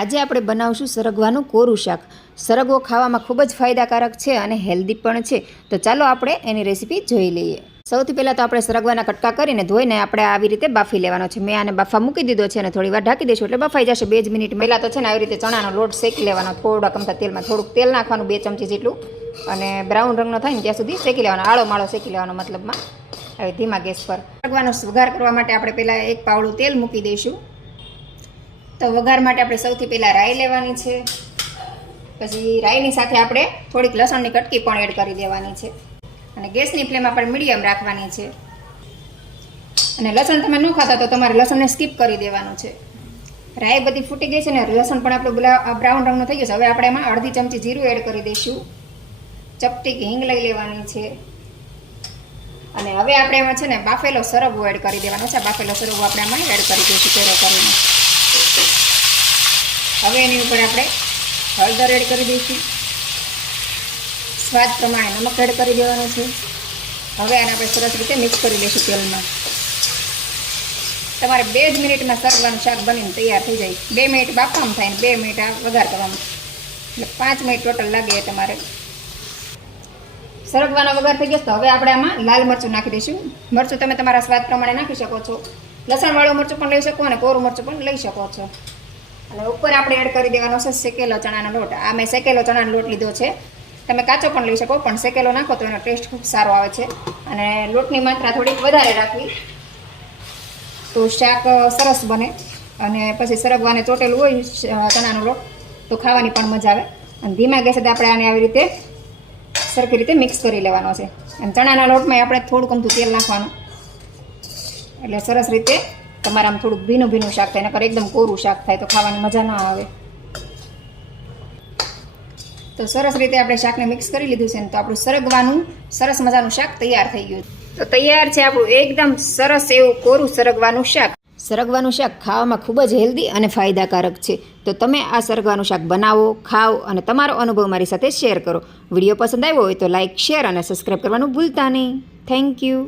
આજે આપણે બનાવશું સરગવાનું કોરું શાક. સરગવો ખાવામાં ખૂબ જ ફાયદાકારક છે અને હેલ્ધી પણ છે. તો ચાલો આપણે એની રેસીપી જોઈ લઈએ. સૌથી પહેલાં તો આપણે સરગવાના કટકા કરીને ધોઈને આપણે આવી રીતે બાફી લેવાનો છે. મેં આને બાફા મૂકી દીધો છે અને થોડી વાર ઢાંકી દઈશું એટલે બફાઈ જશે 2 જ મિનિટ. પહેલાં તો છે ને આવી રીતે ચણાનો લોટ શેકી લેવાનો, થોડા કમતા તેલમાં થોડુંક તેલ નાખવાનું, 2 ચમચી જેટલું, અને બ્રાઉન રંગનો થાય ને ત્યાં સુધી શેકી લેવાનો, આળો માળો શેકી લેવાનો મતલબમાં, હવે ધીમા ગેસ પર. સરગવાનો વઘાર કરવા માટે આપણે પહેલાં 1 પાવડું તેલ મૂકી દઈશું. તો વઘાર માટે આપણે સૌથી પહેલાં રાઈ લેવાની છે. પછી રાઈની સાથે આપણે થોડીક લસણની કટકી પણ એડ કરી દેવાની છે અને ગેસની ફ્લેમ આપણે મીડિયમ રાખવાની છે. અને લસણ તમે ન ખાતા તો તમારે લસણને સ્કીપ કરી દેવાનું છે. રાઈ બધી ફૂટી ગઈ છે ને લસણ પણ આપણું બ્રાઉન રંગનું થઈ ગયું છે. હવે આપણે એમાં અડધી ચમચી જીરું એડ કરી દઈશું. ચપટી હિંગ લઈ લેવાની છે અને હવે આપણે એમાં છે ને બાફેલો સરગવો એડ કરી દેવાનો છે. બાફેલો સરગવો આપણે એમાં એડ કરી દઈશું પેરો કરીને. હવે એની ઉપર આપણે હળદર એડ કરી દઈશું. સ્વાદ પ્રમાણે નમક એડ કરી દેવાનું છે. હવે આને આપણે સરસ રીતે મિક્સ કરી દઈશું તેલમાં. તમારે 2 જ મિનિટમાં સરગવાનું શાક બનીને તૈયાર થઈ જાય. 2 મિનિટ બાફવામાં થાય ને 2 મિનિટ આ વઘાર કરવામાં, એટલે 5 મિનિટ ટોટલ લાગે તમારે. સરગવાનો વઘાર થઈ ગયો તો હવે આપણે આમાં લાલ મરચું નાખી દઈશું. મરચું તમે તમારા સ્વાદ પ્રમાણે નાખી શકો છો. લસણવાળું મરચું પણ લઈ શકો અને કોરું મરચું પણ લઈ શકો છો. અને ઉપર આપણે એડ કરી દેવાનો છે શેકેલો ચણાનો લોટ. આ મેં શેકેલો ચણાનો લોટ લીધો છે. તમે કાચો પણ લઈ શકો, પણ શેકેલો નાખો તો એનો ટેસ્ટ ખૂબ સારો આવે છે. અને લોટની માત્રા થોડીક વધારે રાખવી તો શાક સરસ બને. અને પછી સરગવાને ચોટેલું હોય ચણાનો લોટ તો ખાવાની પણ મજા આવે. અને ધીમા ગેસે આપણે આને આવી રીતે સરખી રીતે મિક્સ કરી લેવાનો છે. અને ચણાના લોટમાં આપણે થોડુંક અમથું તેલ નાખવાનું, એટલે સરસ રીતે તમારે આમ થોડુંક ભીનું ભીનું શાક થાય, નકર એકદમ કોરું શાક થાય તો ખાવાની મજા ના આવે. તો સરસ રીતે આપણે શાકને મિક્સ કરી લીધું છે ને તો આપણું સરગવાનું સરસ મજાનું શાક તૈયાર થઈ ગયું. તો તૈયાર છે આપણું એકદમ સરસ એવું કોરું સરગવાનું શાક. સરગવાનું શાક ખાવામાં ખૂબ જ હેલ્ધી અને ફાયદાકારક છે. તો તમે આ સરગવાનું શાક બનાવો, ખાઓ અને તમારો અનુભવ મારી સાથે શેર કરો. વિડીયો પસંદ આવ્યો હોય તો લાઇક, શેર અને સબસ્ક્રાઈબ કરવાનું ભૂલતા નહીં. Thank you.